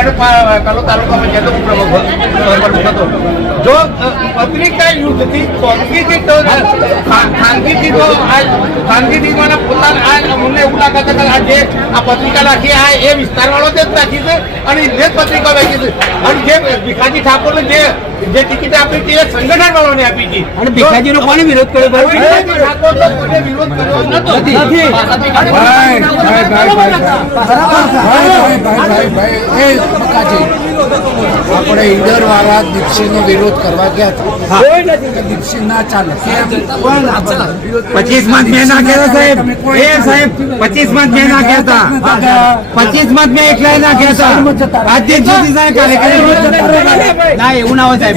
નગરપાલિકા તાલુકા પંચાયતનો પ્રમુખ પ્રમુખ હતો જો પત્રિકા યુદ્ધથી થી તો ખાનગીથી તો આ ખાનગીથી મને પોતાના આ મને એવું લાગે છે કે આ જે આ પત્રિકા રાખી આ એ વિસ્તારવાળો જ રાખી છે અને જે પત્રિકા રાખી છે અને જે ભીખાજી ઠાકોરને જે જે ટિકિટ આપી હતી એ સંગઠન વાળાને આપી હતી અને ભીખાજીનો કોને વિરોધ કર્યો ભાઈ? વિરોધ કર્યો. નથી. ભાઈ ભાઈ ભાઈ ભાઈ ભાઈ ભાઈ ભાઈ ભાઈ ભાઈ એ આપણે ઈડર વાળા દીપસિંહનો વિરોધ કરવા ગયા હતા. દીપસિંહ ના ચાલે. પચીસમાં મેં નાખ્યા કહેતા સાહેબ. એ સાહેબ પચીસમાં મેં નાખ્યા હતા. પચીસ મત મેં એકલા નાખ્યા હતા. આજે સુધી સાહેબ કાર્યક્રમ ના એવું ના હોય સાહેબ.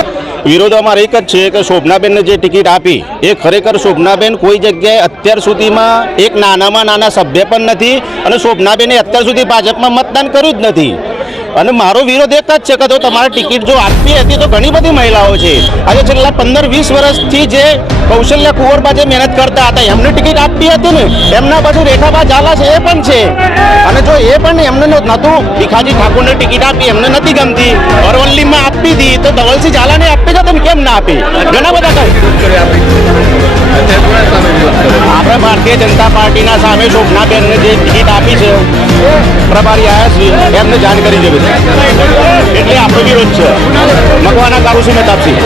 વિરોધ અમારે એક જ છે કે શોભનાબેનને જે ટિકિટ આપી, એ ખરેખર શોભનાબેન કોઈ જગ્યાએ અત્યાર સુધીમાં એક નાનામાં નાના સભ્ય પણ નથી અને શોભનાબેને અત્યાર સુધી ભાજપમાં મતદાન કર્યું જ નથી. અને મારો વિરોધ એક જ છે કે જો તમારે ટિકિટ જો આપવી હતી તો ઘણી બધી મહિલાઓ છે. આજે છેલ્લા પંદર વીસ વર્ષથી જે કૌશલ્ય કુંવરબા જે મહેનત કરતા હતા, એમને ટિકિટ આપવી હતી ને, એમના પાછું રેખાબા ઝાલા છે, એ પણ છે. અને જો એ પણ એમને નહોતું, ભીખાજી ઠાકોરને ટિકિટ આપી, એમને નથી ગમતી. અરવલ્લીમાં આપી હતી તો ધવલસિંહ ઝાલાને આપી જતો તમે કેમ ના આપી? ઘણા બધા આપણે ભારતીય જનતા પાર્ટીના સામે શોભનાબેનને જે ટિકિટ આપી છે, પ્રભારી આવ્યા છે, એમને જાણ કરી દેવી એટલે આપણો વિરોધ છે મકવાના કારુસી મહેતાબસિંહ.